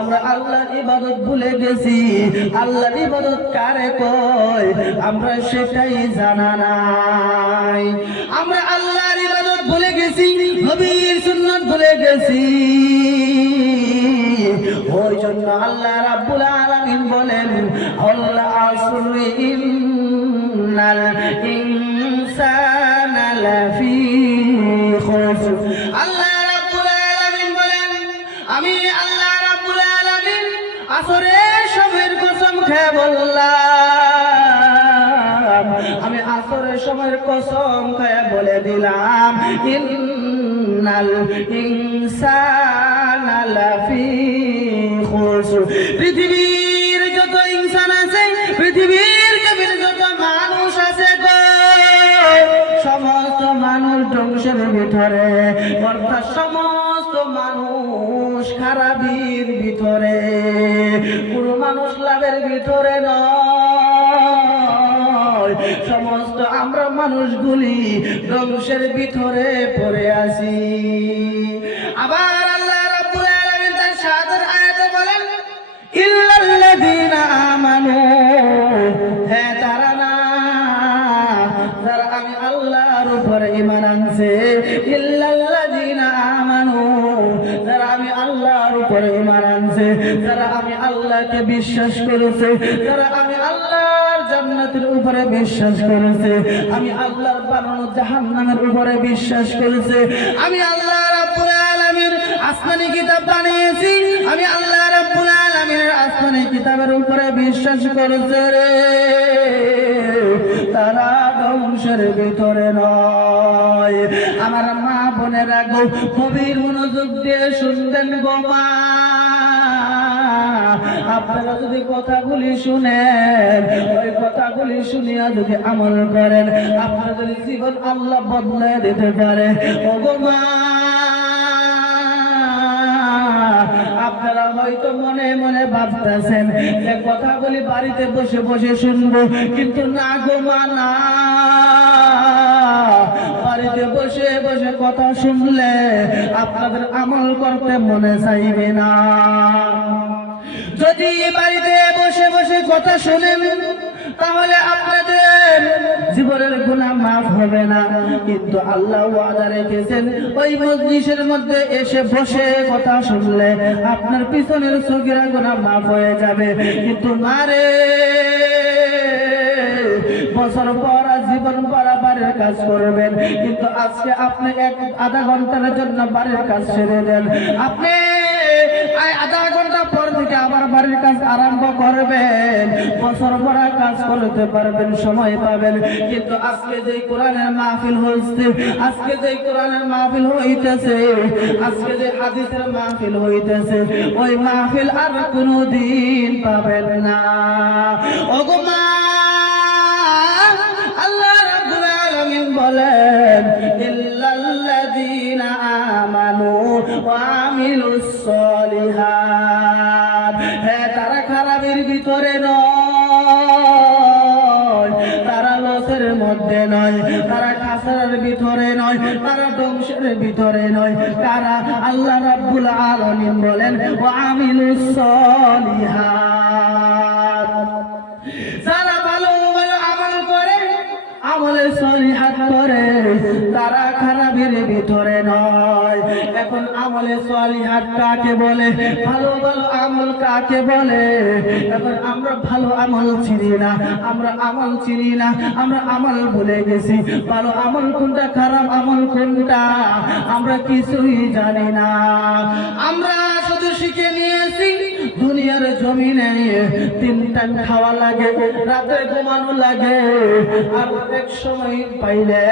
আমরা আল্লাহর ইবাদত ভুলে গেছি। আল্লাহর ইবাদত কারে কয় আমরা সেটাই জানা নাই। আমরা আল্লাহর ইবাদত ভুলে গেছি, নবীর সুন্নাত ভুলে গেছি। ওই জন্য আল্লাহ রাব্বুল আলামিন বলেন আল্লাহ আসরি ইন্নাল ইনসানা লাফি খুসর। আল্লাহ রাব্বুল আলামিন বলেন আমি আল্লাহ রাব্বুল আলামিন আসরের সময়ের কসম খেয়ে বললাম, আমি আসরের সময়ের কসম খেয়ে বলে দিলাম ইন্নাল ইনসানা লাফি খুসর। পৃথিবীর যত ইনসান আছে, পৃথিবীর জমিনে যত মানুষ আছে গো, সমস্ত মানুষ ধ্বংসের ভিতরে, অর্থাৎ সমস্ত মানুষ খারাপির ভিতরে, কোনো মানুষ লাভের ভিতরে নয়। সমস্ত আমরা মানুষগুলি ধ্বংসের ভিতরে পড়ে আছি। আবার আল্লাহ রাব্বুল আলামিন তার সাদের আয়াতে বলেন ইল্লাল্লাযীনা আমানু, হ্যাঁ তারা না যারা আমি আল্লাহর উপরে ঈমান আনছে। ইল্লাল্লাযীনা আমানু, যারা আমি আল্লাহর উপরে ঈমান আনছে, যারা আমি আল্লাহকে বিশ্বাস করেছে, যারা আমি আল্লাহর জান্নাতের উপরে বিশ্বাস করেছে, আমি আল্লাহর বানানো জাহান্নামের উপরে বিশ্বাস করেছে, আমি আল্লাহ রাব্বুল আলামিন আসমানি কিতাব বানিয়েছি, আমি আল্লাহ রাব্বুল আলামিনের আসমানি কিতাবের উপরে বিশ্বাস করেছে রে, তারা ধ্বংসের ভিতরে নয়। আমার মা বোনেরা গো, গভীর মনোযোগ দিয়ে শুনবেন গো মা। আপনারা যদি কথাগুলি শুনেন, ওই কথাগুলি শুনিয়া যদি আমল করেন, আপনাদের জীবন আল্লাহ বদলে দিতে পারে। ও গো মা, আপনারা হয়তো মনে মনে ভাবতেছেন যে কথাগুলি বাড়িতে বসে বসে শুনবো, কিন্তু না গো মা না, বাড়িতে বসে বসে কথা শুনলে আপনাদের আমল করতে মনে চাইবে না। যদি বাড়িতে বসে বসে কথা শুনেন তাহলে আপনাদের জীবনের গুনাহ মাফ হবে না, কিন্তু আল্লাহ ওয়াদা রেখেছেন ওই মজলিসের মধ্যে এসে বসে কথা শুনলে আপনার পিছনের সগীরা গুনাহ মাফ হয়ে যাবে। কিন্তু মারে বছর পর জীবন পরা বাড়ির কাজ করবেন, কিন্তু আজকে আপনি আধা ঘন্টার জন্য বাড়ির কাজ ছেড়ে দেন, আপনি আধা ঘন্টা পর থেকে আবার বাড়ির কাজ আরম্ভ করবেন, বছর পরা কাজ করতে পারবেন, সময় পাবেন। কিন্তু আজকে যে কোরআনের মাহফিল হচ্ছে, আজকে যে কোরআনের মাহফিল হইতেছে, আজকে যে হাদিসের মাহফিল হইতেছে, ওই মাহফিল আর কোনোদিন পাবেন না। ওগো মা, আল্লাহ রাব্বুল আলামিন বলেন ইল্লাল্লাযীনা আমানু ওয়া আমিলুস সলিহাত, হ্যাঁ তারা খারাপের ভিতরে নয়, তারা লসের মধ্যে নয়, তারা খাসারার ভিতরে নয়, তারা ধ্বংসের ভিতরে নয়। তারা আল্লাহ রাব্বুল আলামিন বলেন ওয়া আমিলুস সলিহাত, যারা ভালো ভালো আমল করে, আমলে সলিহাত করে, তারা খারাপের ভিতরে নয়। এখন আমলে সলিহাত কাকে বলে, ভালো ভালো আমল কাকে বলে? এখন আমরা ভালো আমল চিনি না, আমরা আমল চিনি না, আমরা আমল ভুলে গেছি। ভালো আমল কোনটা, খারাপ আমল কোনটা আমরা কিছুই জানি না। আমরা শুধু শিখে নিয়েছি দুনিয়ার জমিনে 3 টাইম খাওয়া লাগে, রাতে ঘুমানো লাগে, আর এক সময় পাইলে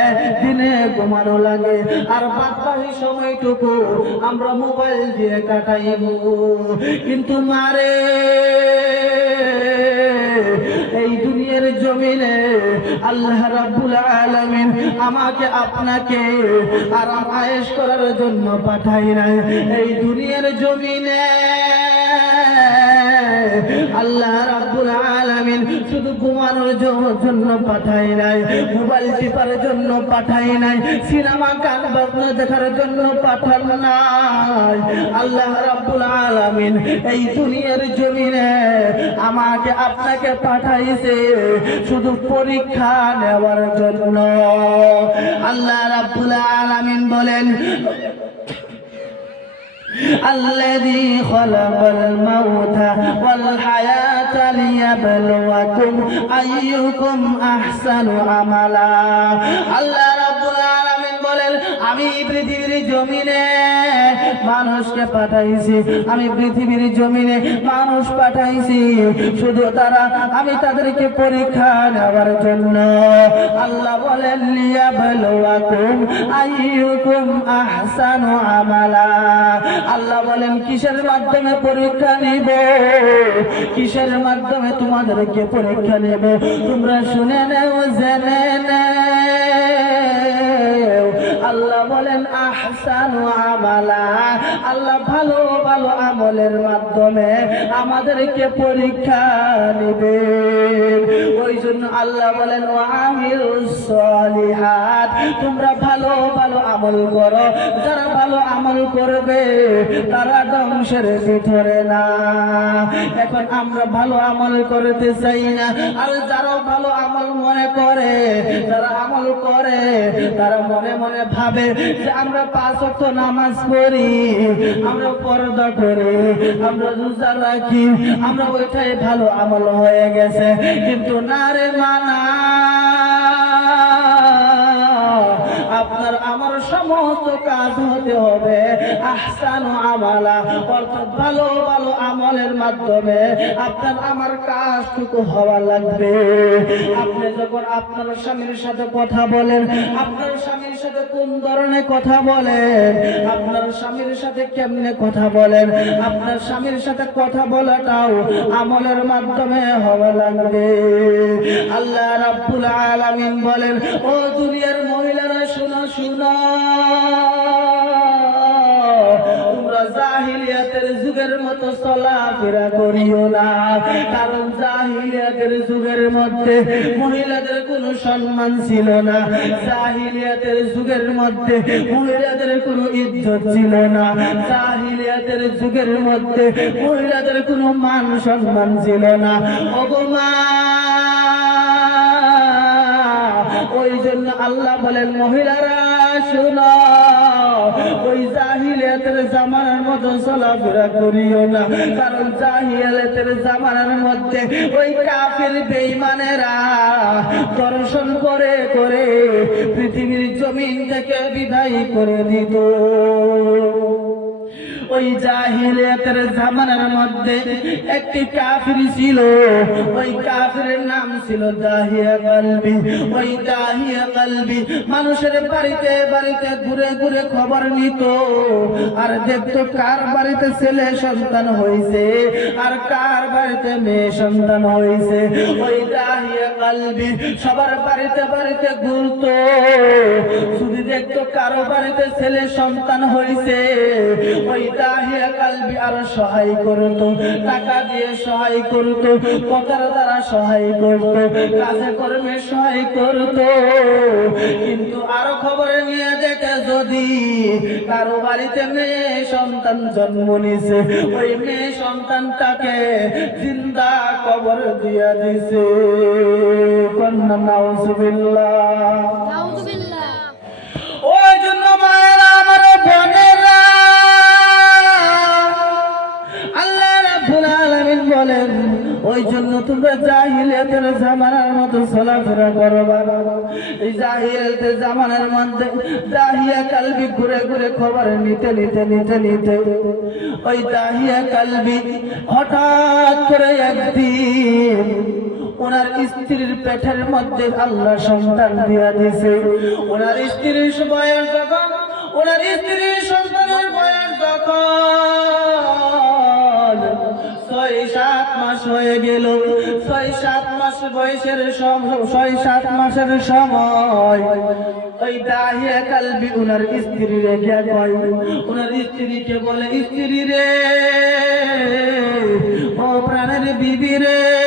দিনে ঘুমানো লাগে, আর বাকি সময়টুকু আমরা মোবাইল দিয়ে কাটাইব। কিন্তু মারে এই দুনিয়ার জমিনে আল্লাহ রাব্বুল আলামিন আমাকে আপনাকে আরাম আয়েশ করার জন্য পাঠাই নাই। এই দুনিয়ার জমিনে আল্লাহ রাব্বুল আলামিন শুধু ঘুমানোর জন্য পাঠায় নাই, মোবাইল টিপার জন্য পাঠায় নাই, সিনেমা গান বাজনা দেখার জন্য পাঠান নাই। আল্লাহ রাব্বুল আলামিন এই দুনিয়ার জমিনে আমাকে আপনাকে পাঠাইছে শুধু পরীক্ষা নেওয়ার জন্য। আল্লাহ রাব্বুল আলামিন বলেন الذي خلق الموت والحياة ليبلوكم أيكم أحسن عملا। আল্লাহ রাব্বুল আলামিন বলেন আমি পৃথিবীর জমিনে মানুষকে পাঠাইছি, আমি পৃথিবীর জমিনে মানুষ পাঠাইছি শুধু আমি তাদেরকে পরীক্ষা নেওয়ার জন্য। আল্লাহ বলেন লিয়াবলুয়াকুম আইয়ুকুম আহসানু আমালা। আল্লাহ বলেন কিসের মাধ্যমে পরীক্ষা নিব, কিসের মাধ্যমে তোমাদেরকে পরীক্ষা নেব তোমরা শুনে নেও, জেনে নেও। আল্লাহ বলেন আহসানু আমালা, আল্লাহ ভালো ভালো আমলের মাধ্যমে আমাদেরকে পরীক্ষা নেবেন। ওই জন্য আল্লাহ বলেন ওয়ামিলুস সলিহাত, তোমরা ভালো ভালো আমল করো, যারা ভালো আমল করবে তারা ধ্বংসের ভিতরে না। এখন আমরা ভালো আমল করতে চাই না, আর যারা ভালো আমল মনে করে, যারা আমল করে তারা মনে মনে ভাবে যে আমরা 5 ওয়াক্ত নামাজ পড়ি, আমরা পর্দা করি, আমরা রোজা রাখি, আমরা ওইটাই ভালো আমল হয়ে গেছে। কিন্তু না রে মানা, আপনার আমার সমস্ত কাজ হতে হবে আহসানু আমালা, অর্থাৎ ভালো ভালো আমলের মাধ্যমে আপনার আমার কাজটুকু হওয়া লাগবে। আপনি যখন আপনার স্বামীর সাথে কথা বলেন, আপনার স্বামীর সাথে কোন ধরনের কথা বলেন, আপনার স্বামীর সাথে কেমনে কথা বলেন, আপনার স্বামীর সাথে কথা বলাটাও আমলের মাধ্যমে হওয়া লাগবে। আল্লাহ রাব্বুল আলামিন বলেন ও দুনিয়ার মহিলারা শুনো শুনো, তোমরা জাহিলিয়াতের যুগের মতো চলাফেরা করিও না, কারণ জাহিলিয়াতের যুগের মধ্যে মহিলাদের কোনো সম্মান ছিল না, জাহিলিয়াতের যুগের মধ্যে মহিলাদের কোনো ইজ্জত ছিল না, জাহিলিয়াতের যুগের মধ্যে মহিলাদের কোনো মান সম্মান ছিল না। ওগো মা, ওই জন্য আল্লাহ বলেন মহিলারা শুনো, ওই জাহিলিয়াতের জামানার মতো চলাফেরা করিও না, কারণ জাহিলিয়াতের জামানার মধ্যে ওই কাফির বেঈমানেরা দর্শন করে করে পৃথিবীর জমিন থেকে বিদায় করে দিত। ওই জাহিলিয়াতের জামানার মধ্যে একটি কাফির ছিল, ওই কাফিরের নাম ছিল দাহিয়া কলবি। ওই দাহিয়া কলবি মানুষের বাড়িতে বাড়িতে ঘুরে ঘুরে খবর নিত, আর দেখতো কার বাড়িতে ছেলে সন্তান হয়েছে আর কার বাড়িতে মেয়ে সন্তান হয়েছে। ওই দাহিয়া কলবি সবার বাড়িতে বাড়িতে ঘুরতো, শুধু দেখতো কারো বাড়িতে ছেলে সন্তান হয়েছে, ওই দাহিয়া কলবি আরো সহায় করতো, টাকা দিয়ে সহায় করতো, কথার দ্বারা সহায় করতো, কাজে কর্মে সহায় করতো। কিন্তু আরো খবর নিয়ে দেখে যদি কারো বাড়িতে মেয়ে সন্তান জন্ম নিছে, ওই মেয়ে সন্তানটাকে জিন্দা কবর দিয়া দিছে। কন্যা নাউজুবিল্লাহ। ওই জন্য মায়েরা আমার বোনেরা, আল্লাহ রাব্বুল আলামিন বলেন ওই জন্য তোমরা জাহিলিয়াতের জামানার মতো চলাফেরা করবা না। এই জাহিলিয়াতের জামানার মধ্যে দাহিয়া কলবি ঘুরে ঘুরে খবর নিতে নিতে নিতে নিতে ওই দাহিয়া কলবি হঠাৎ করে একদিন ওনার স্ত্রীর পেটের মধ্যে আল্লাহ সন্তান দিয়া দিয়েছে। ওনার স্ত্রীর বয়স যখন, ওনার স্ত্রীর সন্তানের বয়স যখন 6-7 মাস হয়ে গেল, 6-7 মাস বয়সের 6-7 মাসের সময় ওই দাহিয়া কলবি ওনার স্ত্রী রেখে কয়, ওনার স্ত্রীকে বলে স্ত্রী রে, ও প্রাণের বিবি রে